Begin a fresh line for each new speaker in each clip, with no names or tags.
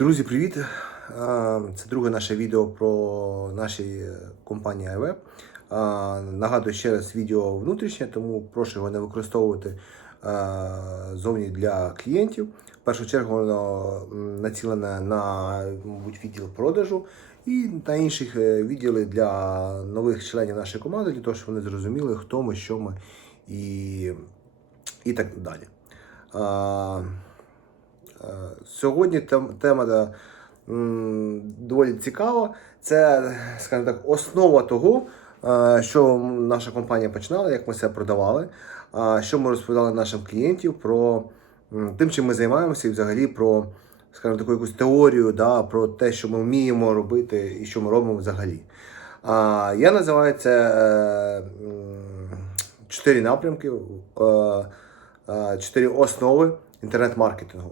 Друзі, привіт! Е, Це друге наше відео про наші компанії iWeb. Е, Нагадую ще раз відео внутрішнє, тому прошу його не використовувати е, зовні для клієнтів. В першу чергу воно націлене на мабуть, відділ продажу і на інших е, відділи для нових членів нашої команди, для того, щоб вони зрозуміли, хто ми, що ми і, і так далі. Е, Е, Сьогодні тем- тема доволі цікава. Це, скажімо так, основа того, е, що наша компанія починала, як ми це продавали, а, що ми розповідали нашим клієнтів про тим, чим ми займаємося, і взагалі про, скажімо, таку якусь теорію, да, про те, що ми вміємо робити і що ми робимо взагалі. А, Я називаю це е, чотири напрямки, е, е, чотири основи інтернет-маркетингу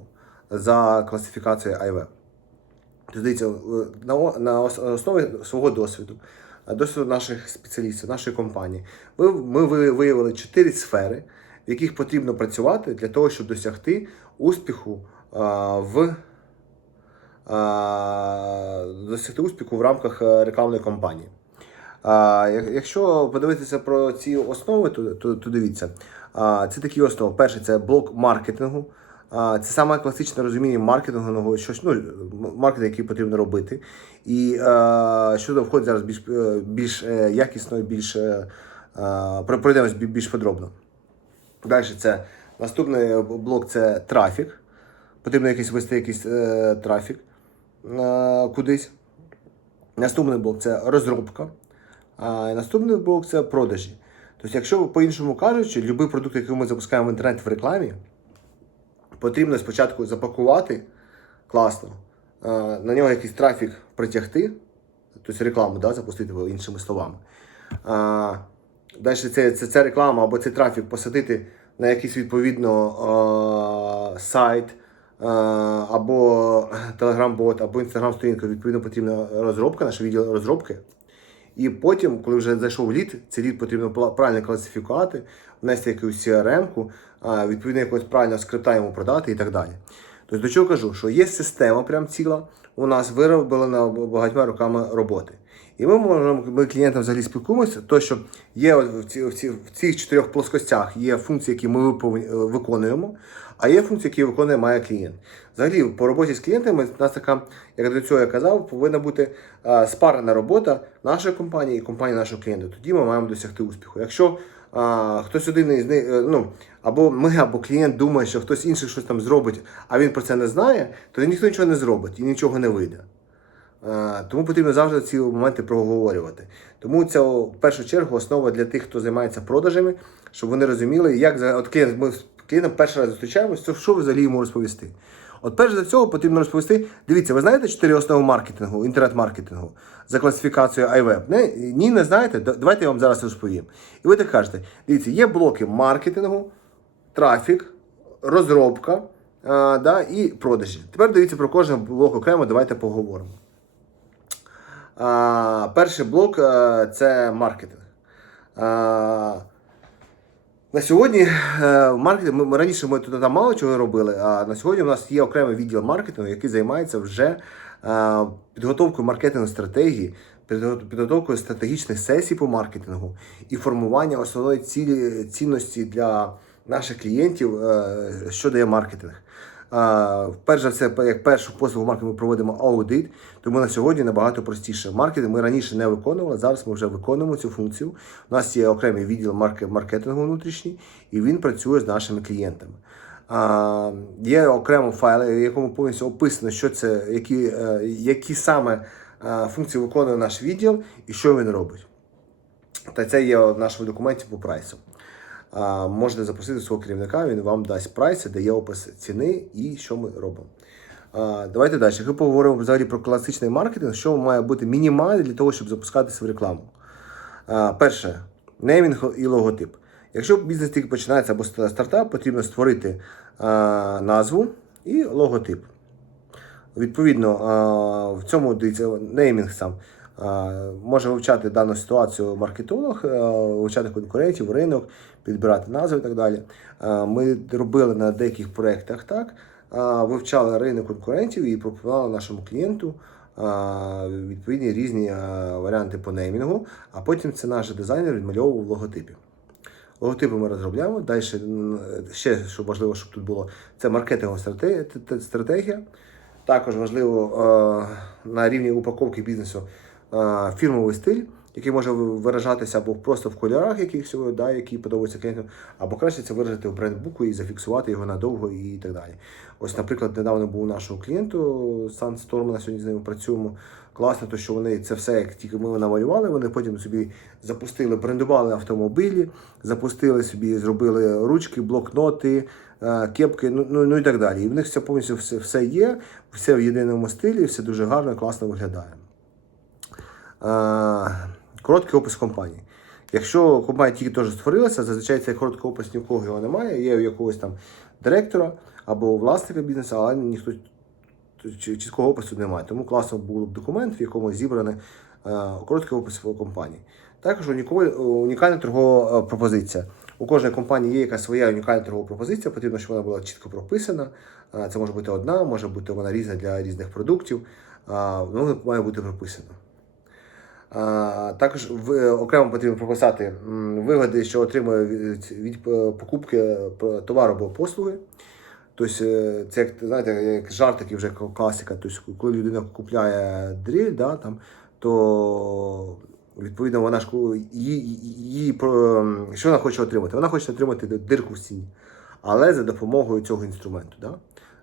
за класифікацією IWeb. Тобто, дивіться, е, на, на основі свого досвіду, е, досвіду наших спеціалістів, нашої компанії, ми виявили чотири сфери, в яких потрібно працювати для того, щоб досягти успіху а, в досягти успіху в рамках е, рекламної кампанії. Якщо подивитися про ці основи, то, то, то дивіться. Це такі основи. Перше, це блок маркетингу. Це саме класичне розуміння маркетингу, щось, ну, маркетинг, який потрібно робити. І е, що входить зараз більш, е, більш е, якісно більш е, е, пройдемось більш подробно. Далі це наступний блок це трафік. Потрібно якийсь вести якийсь е, трафік е, кудись. Наступний блок це розробка. А наступний блок це продажі. Тобто, якщо по-іншому кажучи, будь-який продукт, який ми запускаємо в інтернет в рекламі, потрібно спочатку запакувати класно, е, на нього якийсь трафік притягти, тобто рекламу да, запустити іншими словами. Далі це, це, це реклама або цей трафік посадити на якийсь відповідно е, сайт, е, або телеграм-бот, або інстаграм-сторінка, відповідно потрібна розробка, наш відділ розробки. І потім, коли вже зайшов лід, цей лід потрібно правильно класифікувати, внести якусь CRM-ку, відповідно якогось правильного скрипта йому продати і так далі. Тобто до чого кажу, що є система прям ціла, у нас вироблена багатьма роками роботи. І ми можемо, ми клієнтам взагалі спілкуємося, то що є в, ці, в, ці, в цих чотирьох плоскостях є функції, які ми е, виконуємо, а є функції, які виконує має клієнт. Взагалі, по роботі з клієнтами у нас така, як до цього я казав, повинна бути е, спарена робота нашої компанії і компанії нашого клієнта. Тоді ми маємо досягти успіху. Якщо а, хтось один із них, е, ну або ми, або клієнт думає, що хтось інший щось там зробить, а він про це не знає, то ніхто нічого не зробить і нічого не вийде. Е, Тому потрібно завжди ці моменти проговорювати. Тому це в першу чергу основа для тих, хто займається продажами, щоб вони розуміли, як от клієнт, ми з клієнтом перший раз зустрічаємося, що взагалі йому розповісти. От перш за цього потрібно розповісти. Дивіться, ви знаєте чотири основи маркетингу, інтернет-маркетингу за класифікацією iWeb? Не, ні, не знаєте? Давайте я вам зараз розповім. І ви так кажете: дивіться, є блоки маркетингу, трафік, розробка а, да, і продажі. Тепер дивіться про кожен блок окремо, давайте поговоримо. А, перший блок а, це маркетинг. А, на сьогодні в маркетинг, ми, раніше ми тут мало чого робили, а на сьогодні у нас є окремий відділ маркетингу, який займається вже е, підготовкою маркетингової стратегії, підготовкою стратегічних сесій по маркетингу і формування основної цілі, цінності для наших клієнтів, е, що дає маркетинг. Перш за все, як першу послугу маркетингу ми проводимо аудит, тому на сьогодні набагато простіше. Маркетинг ми раніше не виконували, зараз ми вже виконуємо цю функцію. У нас є окремий відділ маркетингу внутрішній, і він працює з нашими клієнтами. Є окремо файли, в якому повністю описано, що це, які, е, які саме е, функції виконує наш відділ і що він робить. Та це є в нашому документі по прайсу. Можете запросити свого керівника, він вам дасть прайси, де є опис ціни і що ми робимо. Давайте далі. Ми поговоримо взагалі про класичний маркетинг, що має бути мінімально для того, щоб запускатися в рекламу. Перше, неймінг і логотип. Якщо бізнес тільки починається або стартап, потрібно створити назву і логотип. Відповідно, в цьому неймінг сам може вивчати дану ситуацію маркетолог, вивчати конкурентів, ринок, підбирати назви і так далі. Ми робили на деяких проєктах так. вивчали ринок конкурентів і пропонували нашому клієнту відповідні різні варіанти по неймінгу, а потім це наш дизайнер відмальовував в логотипі. Логотипи ми розробляємо. Далі ще що важливо, щоб тут було, це маркетингова стратегія. Також важливо е, на рівні упаковки бізнесу е, фірмовий стиль, який може виражатися або просто в кольорах, якихось, да, які подобаються клієнтам, або краще це виразити в брендбуку і зафіксувати його надовго і так далі. Ось, наприклад, недавно був нашого клієнту Sandstorm, на сьогодні з ними працюємо. Класно, то що вони це все, як тільки ми намалювали, вони потім собі запустили, брендували автомобілі, запустили собі, зробили ручки, блокноти, е, кепки, ну, ну, ну і так далі. І в них все повністю все, все є, все в єдиному стилі, все дуже гарно, класно виглядає. Е, Короткий опис компанії. Якщо компанія тільки теж створилася, зазвичай цей короткий опис ні в кого його немає, є у якогось там директора або власника бізнесу, але ніхто чіткого опису немає. Тому класно був документ, в якому зібраний е, короткий опис компанії. Також унікальна торгова е, пропозиція. У кожної компанії є якась своя унікальна торгова пропозиція, потрібно, щоб вона була чітко прописана. Це може бути одна, може бути вона різна для різних продуктів. Вона має бути прописана. Також е, окремо потрібно прописати вигоди, що отримує від, від е, покупки е, товару або послуги. Тобто, це як знаєте, як жарт, такий вже класика. Тобто, коли людина купляє дріль, да, там, то відповідно вона ж її, її, що вона хоче отримати? Вона хоче отримати дирку в стіні, але за допомогою цього інструменту. Да?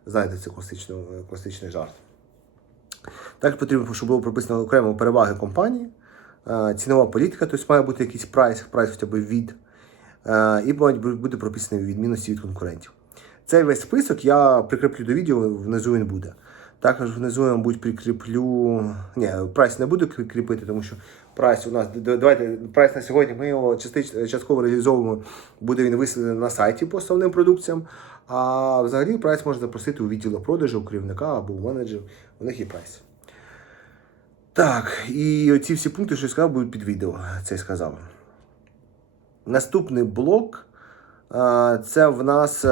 Знаєте, це класично, класичний жарт. Також потрібно, щоб було прописано окремо переваги компанії, е, цінова політика, тобто має бути якийсь прайс, прайс хоча б від, е, і мають бу- бути прописані відмінності від конкурентів. Цей весь список я прикріплю до відео, внизу він буде. Також внизу я, мабуть, прикріплю. Ні, прайс не буду крі- кріпити, тому що прайс у нас. Давайте прайс на сьогодні. Ми його частич, частково реалізовуємо. Буде він висвітлений на сайті по основним продукціям. А взагалі прайс можна запросити у відділу продажу, у керівника або у менеджерів. У них є прайс. Так, і оці всі пункти, що я сказав, будуть під відео. Це я сказав. Наступний блок. Це в нас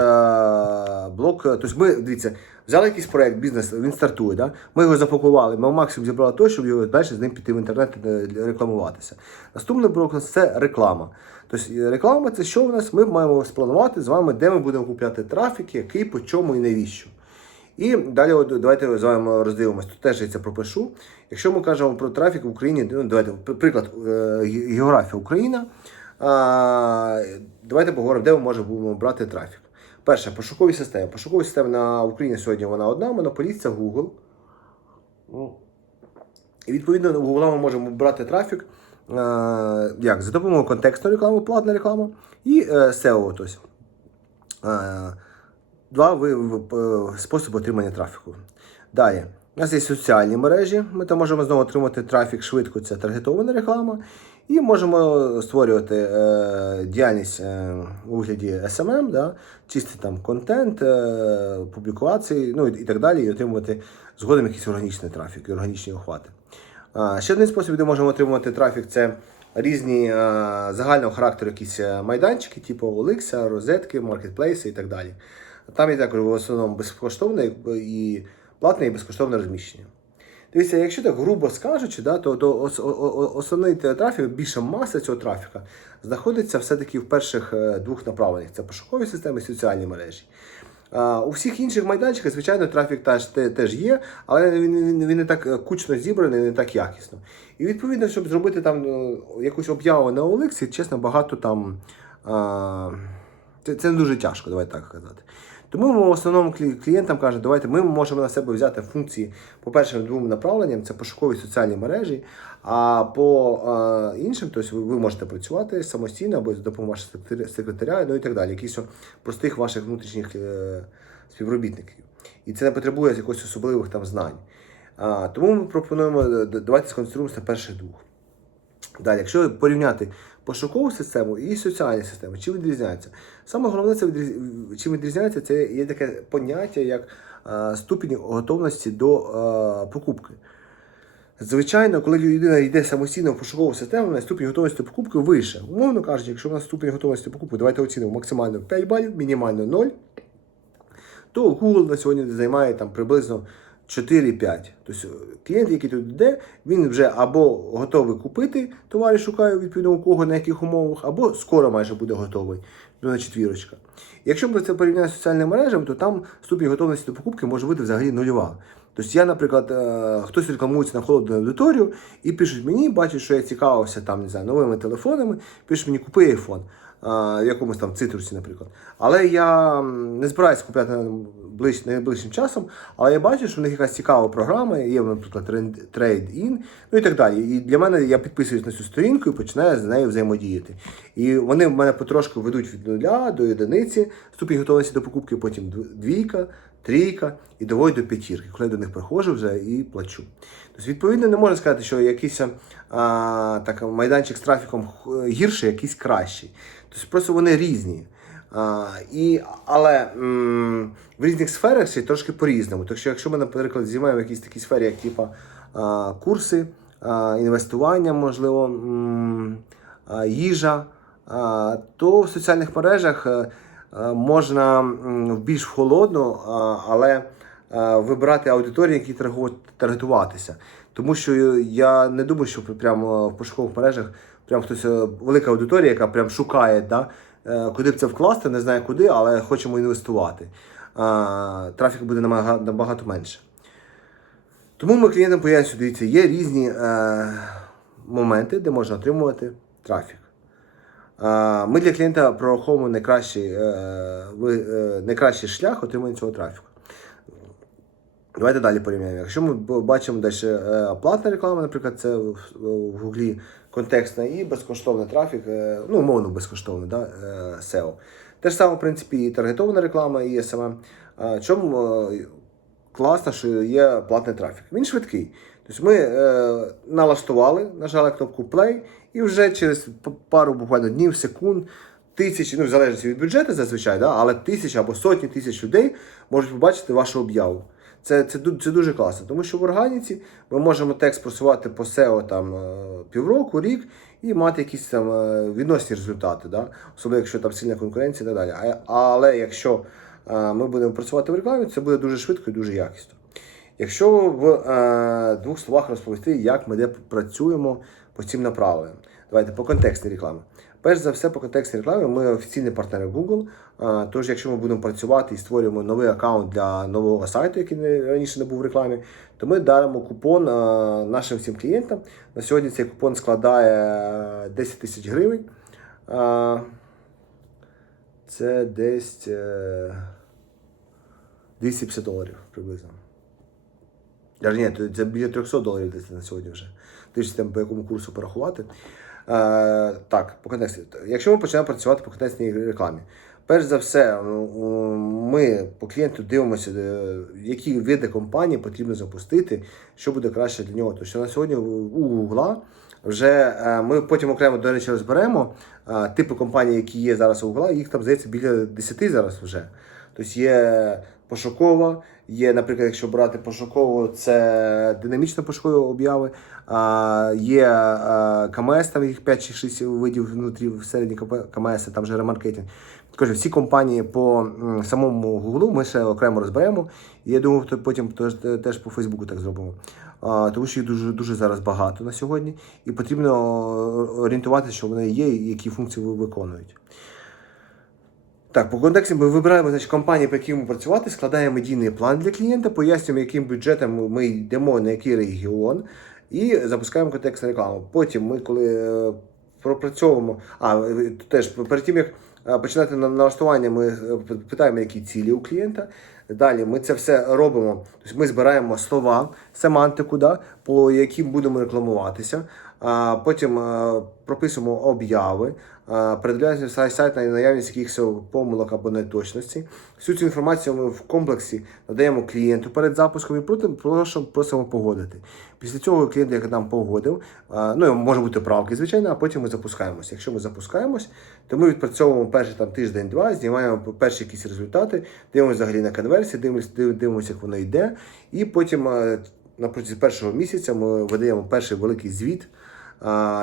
блок. Тобто ми, дивіться, взяли якийсь проект, бізнес, він стартує. Да? Ми його запакували, ми максимум зібрали то, щоб його далі з ним піти в інтернет е, рекламуватися. Наступний блок це реклама. Тобто е, реклама це що в нас? Ми маємо спланувати з вами, де ми будемо купляти трафік, який, по чому і навіщо. І далі давайте з вами роздивимося. Тут теж я це пропишу. Якщо ми кажемо про трафік в Україні, ну давайте приклад е, географія Україна. Давайте поговоримо, де ми можемо брати трафік. Перше, пошукові системи. Пошукові системи на Україні сьогодні вона одна, монополіст це Google. Ну, І відповідно в Google ми можемо брати трафік е, як? За допомогою контекстної реклами, платна реклама і е, SEO. Тобто, два е, способи отримання трафіку. Далі. У нас є соціальні мережі. Ми там можемо знову отримати трафік швидко, це таргетована реклама. І можемо створювати е, діяльність е, у вигляді SMM, да, чистий там контент, е, публікації, ну і, так далі, і отримувати згодом якийсь органічний трафік і органічні охвати. А, ще один спосіб, де можемо отримувати трафік, це різні е, загального характеру якісь е, майданчики, типу OLX, розетки, маркетплейси і так далі. Там є також в основному безкоштовне і платне і безкоштовне розміщення. Дивіться, якщо так грубо скажучи, да, то, то основний трафік, більша маса цього трафіка знаходиться все-таки в перших е, двох направленнях: це пошукові системи і соціальні мережі. У всіх інших майданчиках, звичайно, трафік теж, є, але він, він, не так е, кучно зібраний, не так якісно. І відповідно, щоб зробити там е, якусь об'яву на OLX, чесно, багато там. Це, це не дуже тяжко, давайте так казати. Тому ми в основному клієнтам кажемо, давайте ми можемо на себе взяти функції по першим двом направленням, це пошукові соціальні мережі. А по е, іншим, тобто ви, можете працювати самостійно або з допомогою секретаря- ну і так далі, якихось простих ваших внутрішніх е, співробітників. І це не потребує якихось особливих там знань. А, тому ми пропонуємо е, давайте сконцентруємося на перших двох. Далі, якщо порівняти пошукову систему і соціальні системи, чим відрізняється? Саме головне, це відріз... чим відрізняється, це є таке поняття, як е, ступінь готовності до е, покупки. Звичайно, коли людина йде самостійно в пошукову систему, на ступінь готовності до покупки вище. Умовно кажучи, якщо у нас ступінь готовності до покупки, давайте оцінимо максимально 5 балів, мінімально 0, то Google на сьогодні займає там приблизно 4-5. Тобто клієнт, який тут йде, він вже або готовий купити товари, шукає відповідно у кого на яких умовах, або скоро майже буде готовий. На четвірочка. Якщо ми це порівняємо з соціальними мережами, то там ступінь готовності до покупки може бути взагалі нульова. Тобто я, наприклад, е, хтось рекламується на холодну аудиторію і пишуть мені, бачать, що я цікавився там, не знаю, новими телефонами, пишуть мені, купи iPhone. Е, якомусь там цитрусі, наприклад. Але я не збираюся купляти ближ, найближчим часом, але я бачу, що в них якась цікава програма, є, наприклад, Trade-in, ну і так далі. І для мене я підписуюсь на цю сторінку і починаю з нею взаємодіяти. І вони в мене потрошку ведуть від нуля до одиниці, ступінь готовності до покупки, потім двійка, трійка і доводять до п'ятірки, коли я до них приходжу вже і плачу. Тобто, відповідно, не можна сказати, що якийсь а, так, майданчик з трафіком гірший, якийсь кращий. Тобто просто вони різні. А, і, але м, в різних сферах це трошки по-різному. Що, якщо ми, наприклад, знімаємо якісь такі сфері, як типа а, курси, а, інвестування, можливо, м, а, їжа, а, то в соціальних мережах е, е, можна в більш холодну, а, але е, вибирати аудиторії, які таргетуватися. Тому що я не думаю, що прямо в пошукових мережах прям хтось е, велика аудиторія, яка прям шукає, да, е, куди б це вкласти, не знає куди, але хочемо інвестувати. А, Трафіку буде набагато менше. Тому ми клієнтам пояснюємо, дивіться, є різні е, моменти, де можна отримувати трафік. Е, ми для клієнта прораховуємо найкращий, е, е, найкращий шлях отримання цього трафіку. Давайте далі порівняємо. Якщо ми бачимо далі е, платна реклама, наприклад, це в Гуглі контекстна і безкоштовний трафік, е, ну, умовно безкоштовний, да, е, SEO. Те ж саме, в принципі, і таргетована реклама, і SMM. Чому е, класно, що є платний трафік? Він швидкий. Тобто ми налаштували, нажали кнопку Play, і вже через пару буквально днів, секунд, тисячі, ну в залежності від бюджету зазвичай, да, але тисячі або сотні тисяч людей можуть побачити вашу об'яву. Це, це, це дуже класно, тому що в органіці ми можемо текст просувати по SEO там е, півроку, рік і мати якісь там е, відносні результати, да? особливо якщо там сильна конкуренція і так далі. Але якщо е, ми будемо працювати в рекламі, це буде дуже швидко і дуже якісно. Якщо в е, двох словах розповісти, як ми де працюємо по цим направленням, давайте по контекстній рекламі. Перш за все, по контекстній рекламі ми офіційні партнери Google. Е, Тож, якщо ми будемо працювати і створюємо новий аккаунт для нового сайту, який раніше не був в рекламі, то ми даримо купон е, нашим всім клієнтам. На сьогодні цей купон складає е, 10 тисяч гривень. Е, Це десь е, 250 доларів приблизно. Ні, це біля 300 доларів десь на сьогодні вже. Дивіться, там по якому курсу порахувати. Е, так, по контексті. Якщо ми починаємо працювати по контекстній рекламі, перш за все, ми по клієнту дивимося, е, які види компанії потрібно запустити, що буде краще для нього. Тому що на сьогодні у Google вже е, ми потім окремо, до речі, розберемо типи компаній, які є зараз у Google, їх там здається біля 10 зараз вже. Тобто є пошукова, є, наприклад, якщо брати пошукову, це динамічно пошукові обяви, а, є а, КМС, там їх 5 чи 6 видів внутрі всередині КМС, там вже ремаркетинг. Кажу, всі компанії по самому Гуглу ми ще окремо розберемо. Я думаю, то потім теж, теж по Фейсбуку так зробимо. А, тому що їх дуже, дуже зараз багато на сьогодні, і потрібно орієнтуватися, що вони є і які функції ви- виконують. Так, по контексті ми вибираємо значить, компанії, по яким працювати, складаємо медійний план для клієнта, пояснюємо, яким бюджетом ми йдемо на який регіон, і запускаємо контекстну рекламу. Потім ми, коли е, пропрацьовуємо, а е, теж перед тим як е, починати на- налаштування, ми питаємо, які цілі у клієнта. Далі ми це все робимо. Тобто ми збираємо слова, семантику, да, по яким будемо рекламуватися. Потім е, прописуємо обяви, е, передивляємося сайт, на наявність якихось помилок або неточностей. Всю цю інформацію ми в комплексі надаємо клієнту перед запуском і потім просимо, погодити. Після цього клієнт, як нам погодив, е, ну може бути правки, звичайно, а потім ми запускаємося. Якщо ми запускаємось, то ми відпрацьовуємо перший там тиждень-два, знімаємо перші якісь результати, дивимося взагалі на конверсії, дивимося, дивимося, як воно йде, і потім на протязі першого місяця ми видаємо перший великий звіт,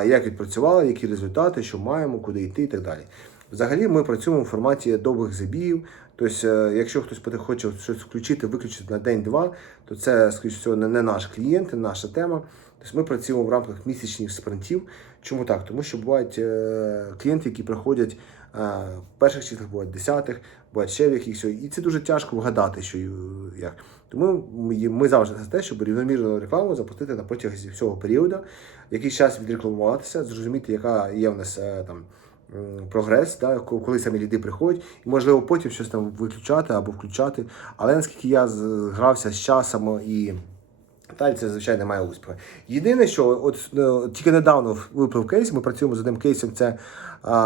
як відпрацювали, які результати, що маємо, куди йти і так далі. Взагалі ми працюємо в форматі довгих забігів, Тобто, е, якщо хтось хоче щось включити, виключити на день-два, то це, скоріш всього, не, наш клієнт, не наша тема. Тобто ми працюємо в рамках місячних спринтів. Чому так? Тому що бувають е, клієнти, які приходять е, в перших числах, бувають десятих, бувають якихось. І це дуже тяжко вгадати, що як. Тому ми, завжди за те, щоб рівномірну рекламу запустити на протязі всього періоду, якийсь час відрекламуватися, зрозуміти, яка є в нас е, там прогрес, да, коли самі ліди приходять, і можливо потім щось там виключати або включати. Але наскільки я з- грався з часом і далі це звичайно має успіху. Єдине, що от е, тільки недавно виплив кейс, ми працюємо з одним кейсом, це а,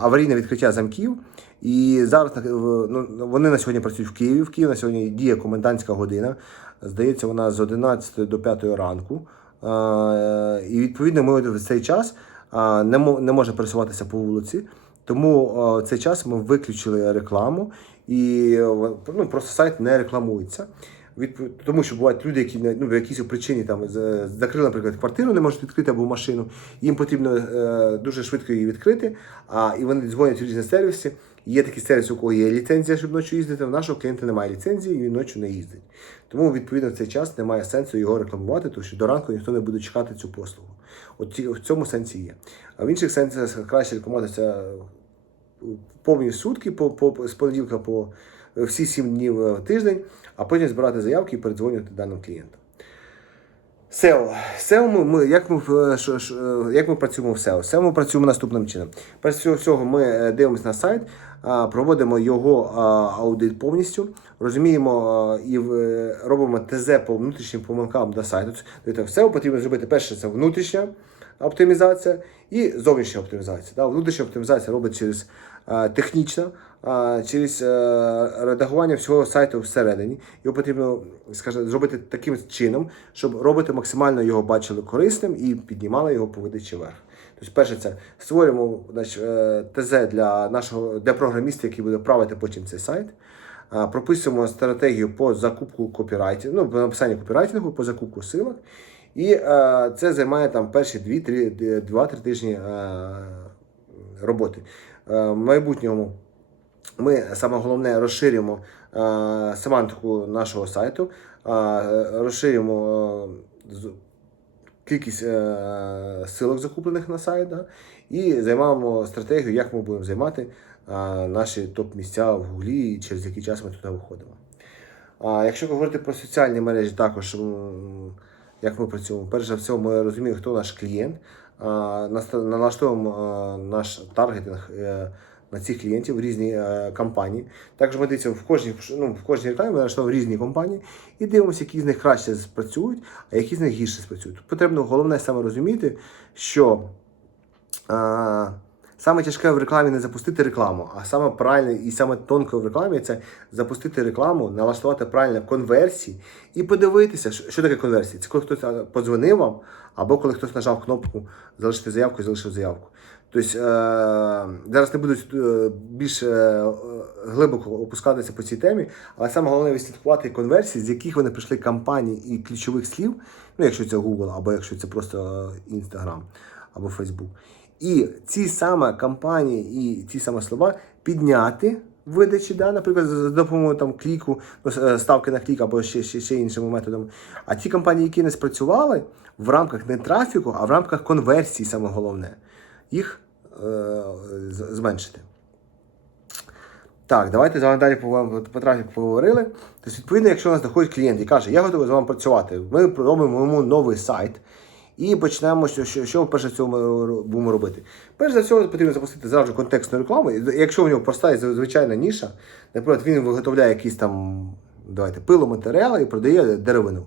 аварійне відкриття замків. І зараз ну, вони на сьогодні працюють в Києві. В Києві на сьогодні діє комендантська година. Здається, вона з 11 до 5 ранку. І відповідно ми в цей час не, мо- не можемо пересуватися по вулиці. Тому в цей час ми виключили рекламу і е, ну, просто сайт не рекламується. Відпо- Тому що бувають люди, які ну, в якійсь причині там закрили, наприклад, квартиру, не можуть відкрити або машину. Їм потрібно е, дуже швидко її відкрити. А і вони дзвонять в різні сервіси. Є такі сервіси, у кого є ліцензія, щоб ночі їздити. В нашого клієнта немає ліцензії, і він ночі не їздить. Тому відповідно в цей час немає сенсу його рекламувати, тому що до ранку ніхто не буде чекати цю послугу. От в цьому сенсі є. А в інших сенсах краще рекламуватися повні сутки по, по, з понеділка по е, всі сім днів е, в тиждень, а потім збирати заявки і передзвонювати даним клієнтам. SEO. SEO ми, як, ми, е, е, як ми працюємо в SEO? SEO ми працюємо наступним чином. Перш всього, ми е, дивимося на сайт, проводимо його аудит повністю, розуміємо і робимо ТЗ по внутрішнім помилкам до сайту. Тобто SEO потрібно зробити перше, це внутрішня оптимізація і зовнішня оптимізація. Да? Внутрішня оптимізація робить через е, технічно, е, через е, редагування всього сайту всередині. Його потрібно скажімо, зробити таким чином, щоб робити максимально його бачили корисним і піднімали його по видачі вверх. Тобто, перше, це створюємо значить, ТЗ для нашого для програміста, який буде правити потім цей сайт. Прописуємо стратегію по закупку копірайтів, ну, по написанню копірайтингу, по закупку силок. І е, це займає там перші 2-3 тижні е, роботи. Е, в майбутньому ми саме головне розширюємо е, семантику нашого сайту, е, розширюємо е, кількість е, силок закуплених на сайт, да, і займаємо стратегію, як ми будемо займати е, наші топ-місця в Гуглі і через який час ми туди виходимо. А якщо говорити про соціальні мережі, також як ми працюємо, перш за все, ми розуміємо, хто наш клієнт, налаштовуємо наш таргетинг е, на цих клієнтів в різні е, компанії. Також ми дивимося в кожній, ну, в кожній рекламі ми налаштовуємо різні компанії і дивимося, які з них краще спрацюють, а які з них гірше спрацюють. Потрібно головне саме розуміти, що саме тяжке в рекламі не запустити рекламу, а саме правильне і саме тонко в рекламі це запустити рекламу, налаштувати правильно конверсії і подивитися, що, таке конверсія. Це коли хтось подзвонив вам, або коли хтось нажав кнопку залишити заявку і залишив заявку. Тобто е, зараз не буду е, більш е, глибоко опускатися по цій темі, але саме головне відслідкувати конверсії, з яких вони прийшли кампаній і ключових слів, ну якщо це Google, або якщо це просто Instagram або Facebook. І ці саме кампанії і ці саме слова підняти видачі, да, наприклад, за допомогою там кліку, ну, е, ставки на клік або ще, ще, ще іншими методами. А ті компанії, які не спрацювали в рамках не трафіку, а в рамках конверсії, саме головне, їх е, зменшити. Так, давайте з вами далі по трафіку поговорили. Тобто, відповідно, якщо у нас доходить клієнт і каже, я готовий з вами працювати, ми робимо йому новий сайт і почнемо, що, що, що перше з цього ми будемо робити. Перш за все, потрібно запустити зразу контекстну рекламу. Якщо у нього проста і звичайна ніша, наприклад, він виготовляє якісь там давайте, пиломатеріали і продає деревину,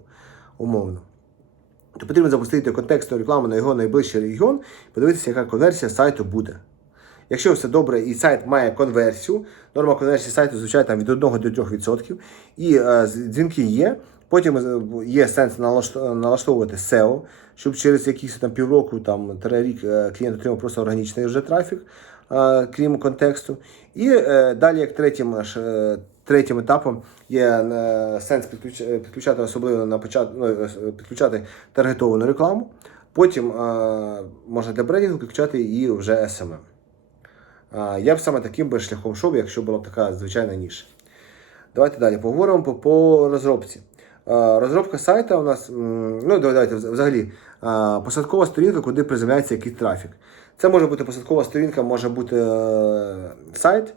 умовно. То потрібно запустити контекстну рекламу на його найближчий регіон, подивитися, яка конверсія сайту буде. Якщо все добре і сайт має конверсію, норма конверсії сайту звичайно там від 1 до 3%, і е, дзвінки є. Потім е, є сенс налаштовувати SEO, щоб через якісь там півроку там рік е, клієнт отримав просто органічний вже трафік, е, крім контексту. І е, далі, як третім, третім етапом, є сенс підключати особливо на початку ну, підключати таргетовану рекламу. Потім можна для брендінгу підключати і вже SMM. Я б саме таким би шляхом йшов, якщо була б така звичайна ніша. Давайте далі поговоримо по, по розробці. А, Розробка сайту у нас, ну давайте взагалі, посадкова сторінка, куди приземляється якийсь трафік. Це може бути посадкова сторінка, може бути е, сайт.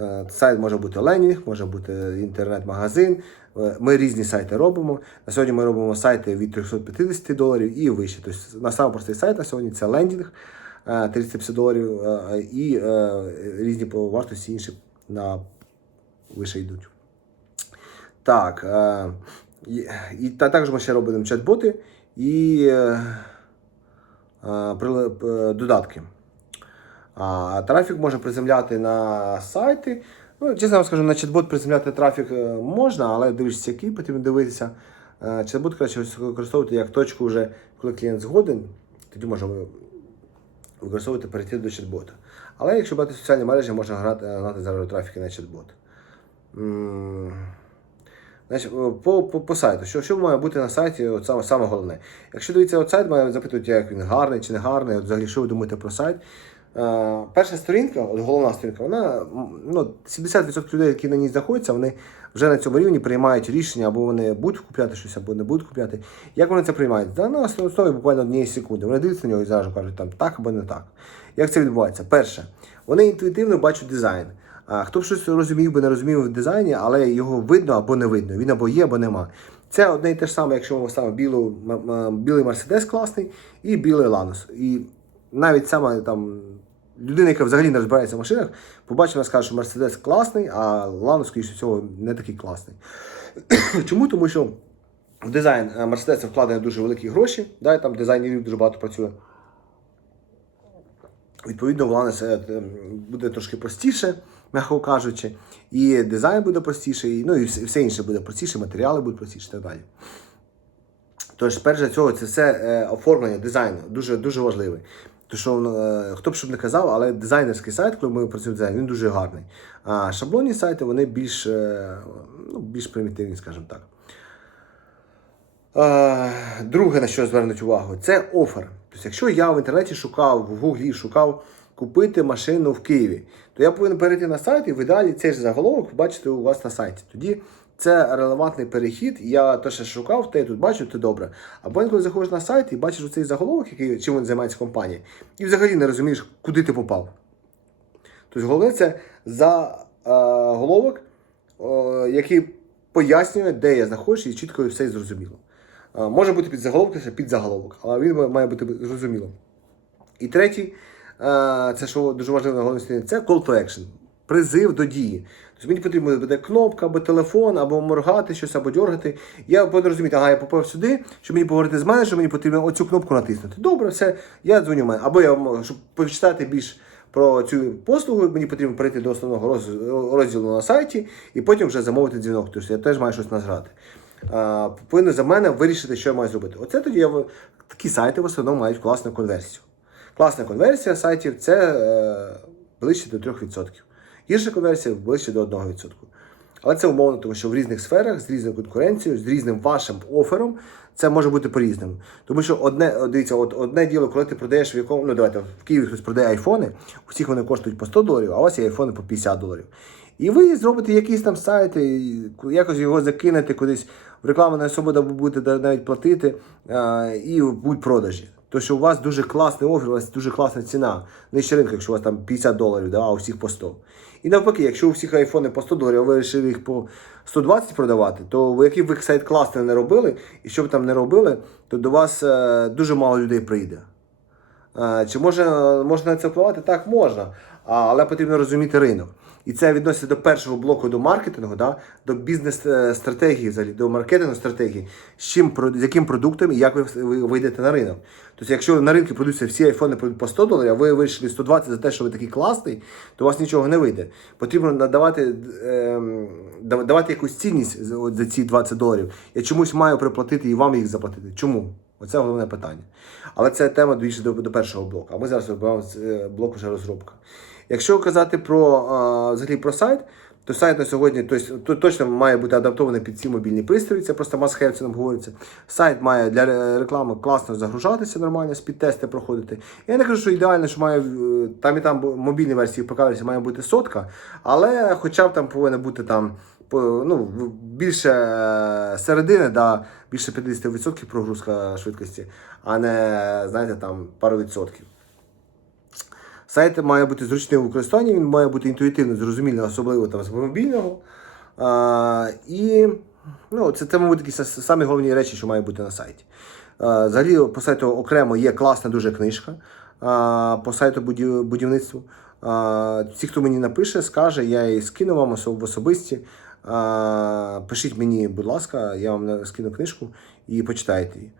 Е, Сайт може бути ленінг, може бути інтернет-магазин. Е, Ми різні сайти робимо. На сьогодні ми робимо сайти від 350 доларів і вище. Тобто на самий простий сайт на сьогодні це лендінг е, 350 доларів е, і е, різні по вартості інші на вище йдуть. Так. І, і та, також ми ще робимо чат-боти і е, е, е, додатки. А трафік може приземляти на сайти. Ну, чесно вам скажу, на чат-бот приземляти трафік е, можна, але дивишся, який потрібно дивитися. Е, Чат-бот краще використовувати як точку вже, коли клієнт згоден, тоді можна використовувати перейти до чат-бота. Але якщо брати соціальні мережі, можна грати, гнати зараз трафіки на чат-бот. Значить, по, по, по сайту. Що, що має бути на сайті? От саме, саме головне. Якщо дивіться от сайт, має запитувати, як він гарний чи не гарний, от взагалі, що ви думаєте про сайт. Перша сторінка, от головна сторінка, вона ну, 70% людей, які на ній знаходяться, вони вже на цьому рівні приймають рішення, або вони будуть купляти щось, або не будуть купляти. Як вони це приймають? Та на основі буквально однієї секунди. Вони дивляться на нього і зразу кажуть, там так або не так. Як це відбувається? Перше, вони інтуїтивно бачать дизайн. Хто б щось розумів би, не розумів в дизайні, але його видно або не видно. Він або є, або нема. Це одне і те ж саме, якщо ми ставимо білу, білий Мерседес класний і білий Ланос. І навіть саме там людина, яка взагалі не розбирається в машинах, побачить, вона скаже, що Мерседес класний, а Ланос, скоріше всього, не такий класний. Чому? Тому що в дизайн Мерседеса вкладені дуже великі гроші, да, там дизайнерів дуже багато працює. Відповідно, в Ланос е, буде трошки простіше, м'яко кажучи, і дизайн буде простіший, ну і все- інше буде простіше, матеріали будуть простіші і так далі. Тож, перш за цього, це все е, оформлення дизайну дуже, дуже важливе. Тому що е, хто б що б не казав, але дизайнерський сайт, коли ми працюємо в дизайні, він дуже гарний. А шаблонні сайти вони більш, е, ну, більш примітивні, скажімо так. Друге, на що звернуть увагу, це офер. Тобто, якщо я в інтернеті шукав, в Гуглі шукав купити машину в Києві, то я повинен перейти на сайт і в ідеалі цей же заголовок побачити у вас на сайті. Тоді це релевантний перехід. Я те, що шукав, те тут бачу, це добре. Або інколи заходиш на сайт і бачиш цей заголовок, який чим він займається компанія, і взагалі не розумієш, куди ти попав. Тобто головне це за е, е, який пояснює, де я знаходжусь, і чітко все зрозуміло. Е, може бути під заголовок, це під заголовок, але він має бути зрозумілим. І третій, це що дуже важливо на сторінці, це call to action. Призив до дії. Тобто мені потрібна буде кнопка, або телефон, або моргати щось, або дергати. Я буду розуміти, ага, я попав сюди, щоб мені поговорити з мене, що мені потрібно оцю кнопку натиснути. Добре, все, я дзвоню мене. Або я щоб почитати більш про цю послугу, мені потрібно перейти до основного роз- розділу на сайті і потім вже замовити дзвінок. Тобто я теж маю щось назграти. А, повинен за мене вирішити, що я маю зробити. Оце тоді я такі сайти в основному мають класну конверсію. Класна конверсія сайтів це е, ближче до 3%. Гірша конверсія ближче до 1%. Але це умовно, тому що в різних сферах, з різною конкуренцією, з різним вашим офером, це може бути по-різному. Тому що одне, дивіться, от одне діло, коли ти продаєш в якому, ну давайте в Києві хтось продає айфони, у всіх вони коштують по 100 доларів, а у вас є айфони по 50 доларів. І ви зробите якийсь там сайт, якось його закинете кудись в рекламу на свобода будете навіть платити, а, і будуть продажі. То що у вас дуже класний офер, у вас дуже класна ціна. Нижче ринку, якщо у вас там 50 доларів, да, а у всіх по 100. І навпаки, якщо у всіх айфони по 100 доларів, а ви вирішили їх по 120 продавати, то який ви сайт класний не робили, і що б там не робили, то до вас е, дуже мало людей прийде. Е, Чи може, можна на це впливати? Так, можна. Але потрібно розуміти ринок. І це відноситься до першого блоку до маркетингу, да? до бізнес-стратегії, взагалі, до маркетингу стратегії, з, чим, з яким продуктом і як ви, ви вийдете на ринок. Тобто, якщо на ринку продаються всі айфони по 100 доларів, а ви вирішили 120 за те, що ви такий класний, то у вас нічого не вийде. Потрібно надавати, дав- давати якусь цінність за, ці 20 доларів. Я чомусь маю приплатити і вам їх заплатити. Чому? Оце головне питання. Але це тема більше до, до першого блоку. А ми зараз робимо е, блок вже розробка. Якщо казати про, взагалі про сайт, То сайт на сьогодні то точно має бути адаптований під ці мобільні пристрої. Це просто must have, це нам говориться. Сайт має для реклами класно загружатися нормально, спідтести проходити. Я не кажу, що ідеально, що має е, там і там мобільні версії ПК має бути сотка, але хоча б там повинна бути там ну, більше е, середини, да, більше 50% прогрузка швидкості, а не, знаєте, там пару відсотків. Сайт має бути зручним у використанні, він має бути інтуїтивно зрозумілим, особливо там з мобільного. А, і ну, це, це, мабуть, такі са- самі головні речі, що має бути на сайті. А, взагалі, по сайту окремо є класна дуже книжка а, по сайту будів- будівництву. А, ті, хто мені напише, скаже, я її скину вам в особисті. А, пишіть мені, будь ласка, я вам скину книжку і почитайте її.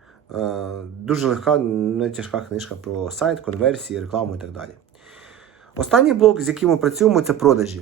Дуже легка, не тяжка книжка про сайт, конверсії, рекламу і так далі. Останній блок, з яким ми працюємо, це продажі.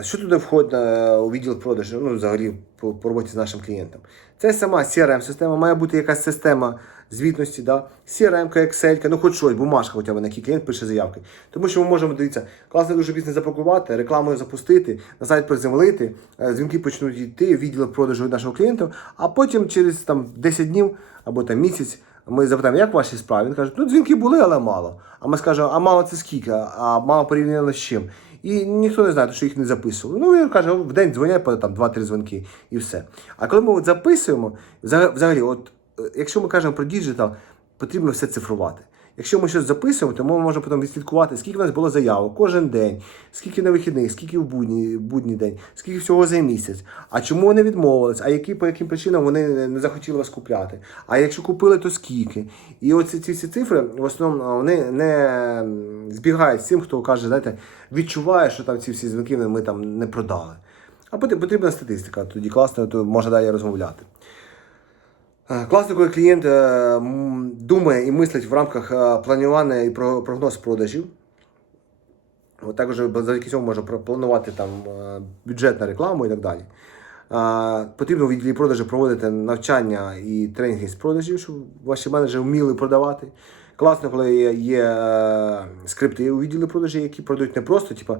Що туди входить е, у відділ продажів, ну, взагалі по, роботі з нашим клієнтом? Це сама CRM-система, має бути якась система звітності, да? CRM, Excel, ну хоч щось, бумажка, хоча б на який клієнт пише заявки. Тому що ми можемо дивіться, класно дуже бізнес запакувати, рекламою запустити, на сайт приземлити, е, дзвінки почнуть йти, відділ продажу від нашого клієнта, а потім через там, 10 днів або там, місяць ми запитаємо, як ваші справи? Він каже, ну дзвінки були, але мало. А ми скажемо, а мало це скільки? А мало порівняно з чим? І ніхто не знає, що їх не записували. Ну, він каже, в день дзвонять по там 2-3 дзвінки і все. А коли ми от записуємо, взагалі, от, е, якщо ми кажемо про діджитал, потрібно все цифрувати. Якщо ми щось записуємо, то ми можемо потім відслідкувати, скільки в нас було заявок кожен день, скільки на вихідних, скільки в будній, будній день, скільки всього за місяць. А чому вони відмовились? А які по яким причинам вони не- захотіли вас купляти? А якщо купили, то скільки? І оці ці всі цифри в основному вони не збігають з тим, хто каже, знаєте, відчуває, що там ці всі дзвінки ми там не продали. А потрібна статистика, тоді класно, то можна далі розмовляти. Е, Класно, коли клієнт е, думає і мислить в рамках е, планування і прогноз продажів. От також завдяки цьому можна планувати там бюджет на рекламу і так далі. Потрібно у відділі продажу проводити навчання і тренінги з продажів, щоб ваші менеджери вміли продавати. Класно, коли є, скрипти у відділі продажів, які продають не просто, типу,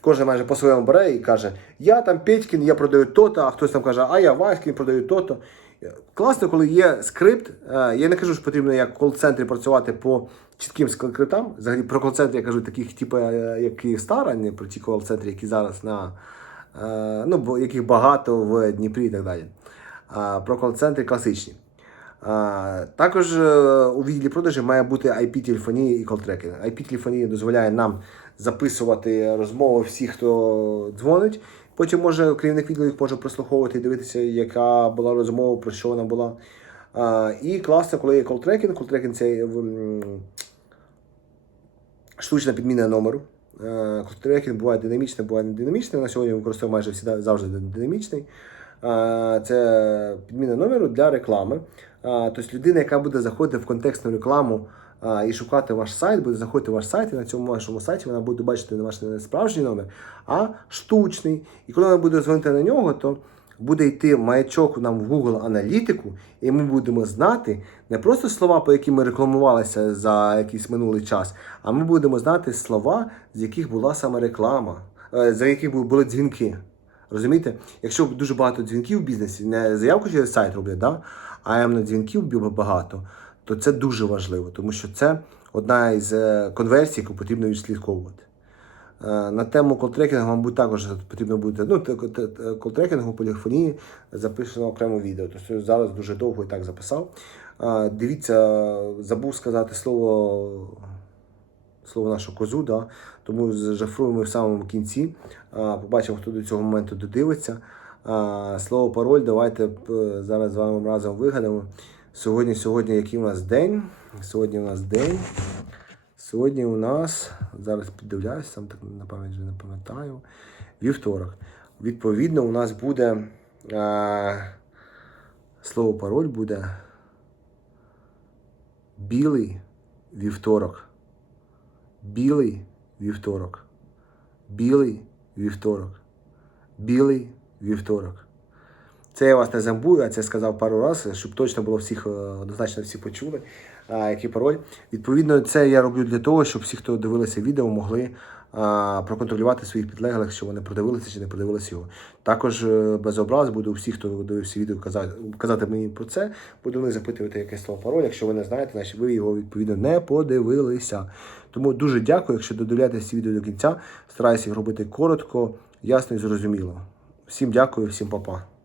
кожен майже по-своєму бере і каже, я там Петькін, я продаю то-то, а хтось там каже, а я Васькін, продаю то-то. Класно, коли є скрипт. Е, Я не кажу, що потрібно як в кол-центрі працювати по чітким скриптам. Взагалі про кол-центри я кажу таких, типу, е, як Київстар, а не про ті кол-центри, які зараз на е, ну, яких багато в Дніпрі і так далі. Про кол-центри класичні. Також у відділі продажів має бути IP-телефонія і колтрекінг. IP-телефонія дозволяє нам записувати розмови всіх, хто дзвонить. Потім може керівник відділу їх може прослуховувати і дивитися, яка була розмова, про що вона була. А, і класно, коли є колтрекінг. Колтрекінг це штучна підміна номеру. Е, Колтрекінг буває динамічний, буває не динамічний. На сьогодні використовуємо майже всі завжди динамічний. Е, Це підміна номеру для реклами. А, Тобто людина, яка буде заходити в контекстну рекламу і шукати ваш сайт, буде заходити в ваш сайт, і на цьому вашому сайті вона буде бачити не ваш не справжній номер, а штучний. І коли вона буде дзвонити на нього, то буде йти маячок нам в Google аналітику, і ми будемо знати не просто слова, по яким ми рекламувалися за якийсь минулий час, а ми будемо знати слова, з яких була саме реклама, е, за яких були дзвінки. Розумієте? Якщо дуже багато дзвінків в бізнесі, не заявку через сайт роблять, да? а іменно дзвінків багато, то це дуже важливо, тому що це одна із е, конверсій, яку потрібно відслідковувати. Е, На тему колтрекінгу, мабуть, також потрібно буде. Ну, колтрекінгу, поліфонії записано окремо відео. Тобто зараз дуже довго і так записав. Е, Дивіться, забув сказати слово слово нашу козу, да? тому зашифруємо в самому кінці. Побачимо, хто до цього моменту додивиться. Слово пароль, давайте зараз з вами разом вигадаємо. Сьогодні, сьогодні, який у нас день? Сьогодні у нас день. Сьогодні у нас, зараз піддивляюсь, сам так на пам'ять вже не пам'ятаю. Вівторок. Відповідно, у нас буде а, слово пароль буде білий вівторок. Білий вівторок. Білий вівторок. Білий вівторок. Це я вас не замбую, а це сказав пару разів, щоб точно було всіх е, однозначно всі почули, а, який пароль. Відповідно, це я роблю для того, щоб всі, хто дивилися відео, могли а, проконтролювати своїх підлеглих, що вони продивилися чи не продивилися його. Також е, без образ буду всіх, хто дивився відео, казати, казати мені про це. Буду не запитувати якесь слово пароль. Якщо ви не знаєте, значить ви його відповідно не подивилися. Тому дуже дякую, якщо додивляєтесь відео до кінця. Стараюся їх робити коротко, ясно і зрозуміло. Всім дякую, всім па-па.